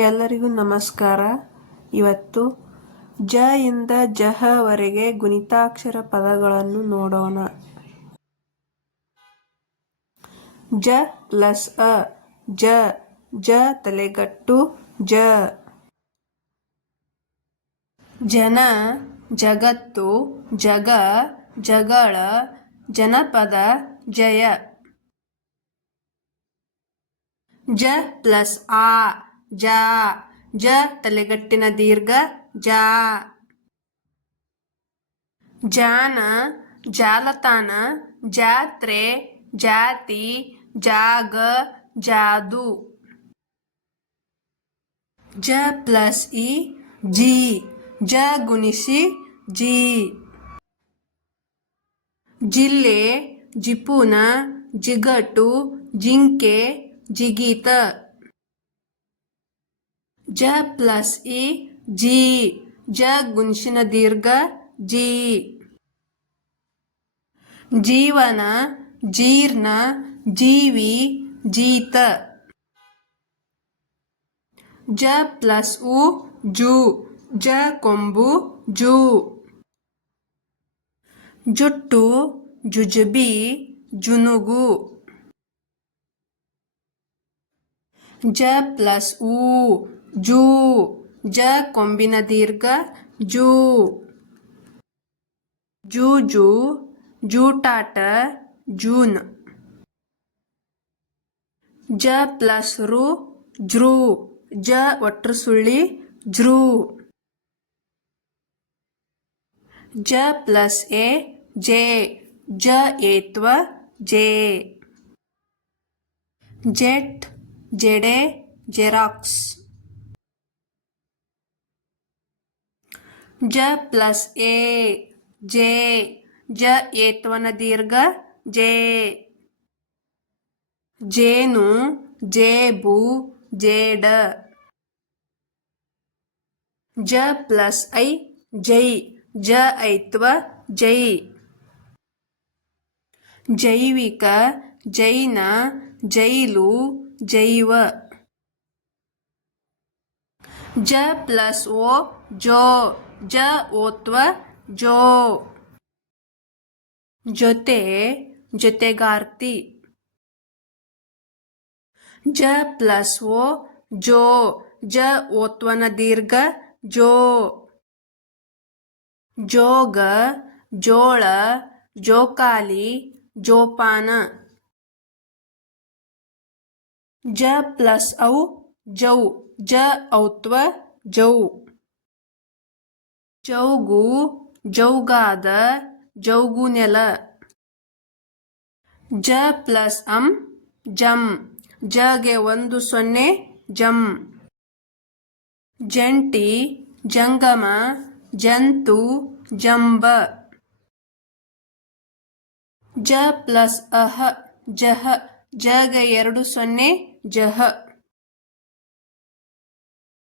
ಎಲ್ಲರಿಗೂ ನಮಸ್ಕಾರ. ಇವತ್ತು ಜ ಇಂದ ಜಹ ವರೆಗೆ ಗುಣಿತಾಕ್ಷರ ಪದಗಳನ್ನು ನೋಡೋಣ. ಜ ಪ್ಲಸ್ ಅ ಜ, ಜ ತಲೆಗಟ್ಟು ಜ. ಜನ, ಜಗತ್ತು, ಜಗ, ಜಗಳ, ಜನಪದ, ಜಯ. ಜ ಪ್ಲಸ್ ಆ ಜ, ಜ ತಲೆಗಟ್ಟಿನ ದೀರ್ಘ ಜ. ಜಾನ, ಜಾಲತಾಣ, ಜಾತ್ರೆ, ಜಾತಿ, ಜಾಗ, ಜಾದು. ಜ ಪ್ಲಸ್ ಇ ಜಿ, ಜ ಗುಣಿಸಿ ಜಿ. ಜಿಲ್ಲೆ, ಜಿಪುಣ, ಜಿಗಟು, ಜಿಂಕೆ, ಜಿಗಿತ. ಜ ಪ್ಲಸ್ ಇ ಜಿ, ಜ ಗುಣಿಸಿನ ದೀರ್ಘ ಜಿ. ಜೀವನ, ಜೀರ್ಣ, ಜೀವಿ, ಜೀತ. ಜ ಪ್ಲಸ್ ಉ ಜು, ಜ ಕೊಂಬು ಜೂ. ಜುಟ್ಟು, ಜುಜುಬಿ, ಜುನುಗು. ಜ ಪ್ಲಸ್ ಉ ಜೂ, ಜ ಕೊಂಬಿನ ದೀರ್ಘ ಜೂ. ಜೂಜು, ಜೂಟಾಟ, ಜೂನ್. ಜ ಪ್ಲಸ್ ರು ಜೃ, ಜ ಒಟ್ರು ಸುಳ್ಳಿ ಜೃ. ಜ ಪ್ಲಸ್ ಎ ಜೆ, ಜ ಏತ್ವ ಜೇ. ಜೆಟ್, ಜೆಡೆ, ಜೆರಾಕ್ಸ್. ಜ ಪ್ಲಸ್ ಎ ಜೆ, ಜ ಏತ್ವನ ದೀರ್ಘ ಜೇ. ಜೇನು, ಜೇಬು, ಜೇಡ. ಜ ಪ್ಲಸ್ ಐ ಜೈ, ಜ ಐತ್ವ ಜೈ. ಜೈವಿಕ, ಜೈನ, ಜೈಲು, ಜೈವ. ಜ ಪ್ಲಸ್ ಓ ಜೋ, ಜ ಓತ್ವ ಜೋ. ಜೊತೆ, ಜೊತೆಗಾರ್ತಿ. ಜ ಪ್ಲಸ್ ಓ ಜೋ, ಜ ಓತ್ವನ ದೀರ್ಘ ಜೋ. ಜೋಗ, ಜೋಳ, ಜೋಕಾಲಿ, ಜೋಪಾನ. ಜ ಪ್ಲಸ್ ಔ ಜೌ, ಜ ಔತ್ವ ಜೌ. ಜೌಗು, ಜೌಗಾದ, ಜೌಗುನೆಲ. ಜ ಪ್ಲಸ್ ಅಂ ಜಂ, ಜಗೆ 1 0 ಜಂ. ಜಂಟಿ, ಜಂಗಮ, ಜಂತು, ಜಂಬ. ಜ ಪ್ಲಸ್ ಅಹ ಜಹ, ಜಗೆ 2 0 ಜಹ.